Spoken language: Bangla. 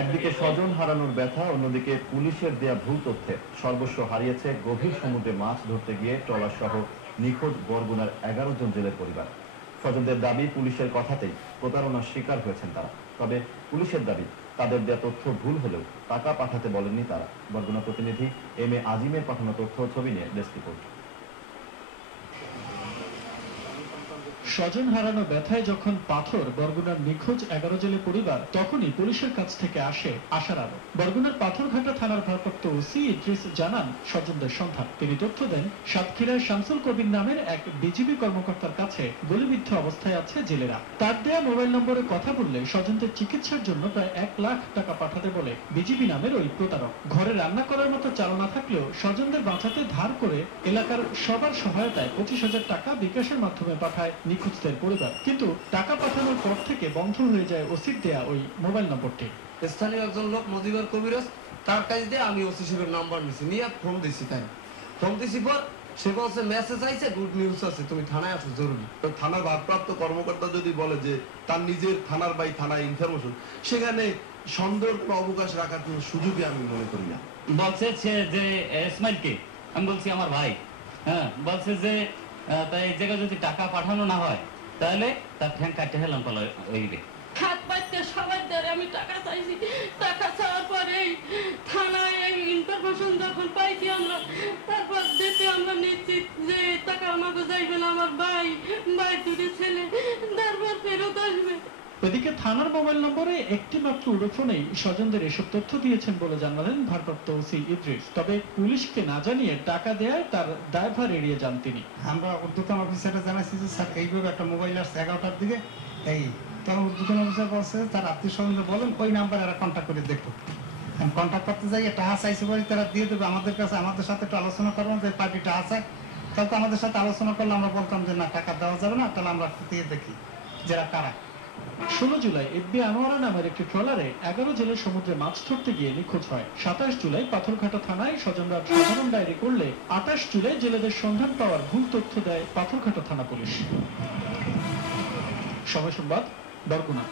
একদিকে স্বজন হারানোর ব্যথা, অন্যদিকে পুলিশের দেয়া ভুল তথ্যে সর্বস্ব হারিয়েছে গভীর সমুদ্রে মাছ ধরতে গিয়ে ট্রলার সহ নিখোঁজ বরগুনার 11 জন জেলের পরিবার। স্বজনদের দাবি, পুলিশের কথাতেই প্রতারণার শিকার হয়েছেন তারা। তবে পুলিশের দাবি, তাদের দেয়া তথ্য ভুল হলেও টাকা পাঠাতে বলেননি তারা। বরগুনা প্রতিনিধি এম এ আজিমের পাঠানো তথ্য ছবি নিয়ে ডেস্ক রিপোর্ট। স্বজন হারানো ব্যথায় যখন পাথর বরগুনার নিখোঁজ 11 জেলে পরিবার, তখনই পুলিশের কাছ থেকে আসে আশার আলো। বরগুনার পাথরঘাটা থানার ভারপ্রাপ্ত ওসি ইদ্রিস জানান স্বজনদের সন্ধান। তিনি তথ্য দেন, সাতক্ষীরার শামসুল কবির নামের এক বিজিবি কর্মকর্তার কাছে গুলিবিদ্ধ অবস্থায় আছে জেলেরা। তার দেয়া মোবাইল নম্বরে কথা বললে স্বজনদের চিকিৎসার জন্য প্রায় 1 লাখ টাকা পাঠাতে বলে বিজিবি নামের ওই প্রতারক। ঘরে রান্না করার মতো চাল না থাকলেও স্বজনদের বাঁচাতে ধার করে এলাকার সবার সহায়তায় 25,000 টাকা বিকাশের মাধ্যমে পাঠায় নিখোঁজদের পরিবার। কিন্তু টাকা পাঠানোর পর থেকে বন্ধ হয়ে যায় ওসির দেয়া ওই মোবাইল নম্বরটি। স্থানীয় একজন লোক মজিবর কবিরাজ, তার কাছ দিয়ে আমি ওসি সাহেবের নাম্বার নিছি, নিয়ে ফোন দিছি। তাই ফোন দিছি পর সে বলছে মেসেজ আইছে, গুড নিউজ আছে, তুমি থানায় আসো জরুরি। তো থানার ভারপ্রাপ্ত কর্মকর্তা যদি বলে যে তার নিজের থানার বাই থানায় ইনফরমেশন, সেখানে সন্দেহের কোনো অবকাশ রাখার কোনো সুযোগই আমি মনে করি না। বলছে যে ইসমাইলকে, আমি বলছি আমার ভাই, হ্যাঁ, বলছে যে তাই এই জায়গায় যদি টাকা পাঠানো না হয় তাহলে তার ঠ্যাং কাটতে হেলাম পালা হইবে। হাত পাইতে সবার দ্বারা আমি টাকা চাইছি। টাকা চাওয়ার পরে থানায় ইনফরমেশন যখন পাইছি আমরা, তারপর দেখে আমরা নিশ্চিত যে টাকা আমাকে যাইবে না, আমার ভাই দুটি ছেলে, তারপর ফেরত আসবে। এদিকে থানার মোবাইল নম্বরে একটি মাত্র উড়োফোনেই স্বজনদের এসব তথ্য দিয়েছেন বলে জানালেন ভারপ্রাপ্ত ওসি ইদ্রিস। তবে পুলিশকে না জানিয়ে টাকা দেয় তার দায়ভার এড়িয়ে যান তিনি। আমরা ঊর্ধ্বতন অফিসাররা জানাইছি যে স্যার এইভাবে একটা মোবাইল আসছে 11টার দিকে, এই তখন ঊর্ধ্বতন অফিসার বলছে তার আত্মীয় স্বজনদের বলেন ওই নাম্বারে এরা কন্ট্যাক্ট করে দেখো। কন্ট্যাক্ট করতে যাই টাকা চাইছে বলে তারা দিয়ে দেবে আমাদের কাছে, আমাদের সাথে একটু আলোচনা করবো যে পার্টি টাকা চায়। তাহলে আমাদের সাথে আলোচনা করলে আমরা বলতাম যে না, টাকা দেওয়া যাবে না, তাহলে আমরা দিয়ে দেখি যারা কারা। 16 জুলাই এফবি আনোয়ারা নামের একটি ট্রলারে 11 জেলের সমুদ্রে মাছ ধরতে গিয়ে নিখোঁজ হয়। 27 জুলাই পাথরঘাটা থানায় স্বজনরা সাধারণ ডায়েরি করলে 28 জুলাই জেলেদের সন্ধান পাওয়ার ভুল তথ্য দেয় পাথরঘাটা থানা পুলিশ। সময় সংবাদ, বরগুনা।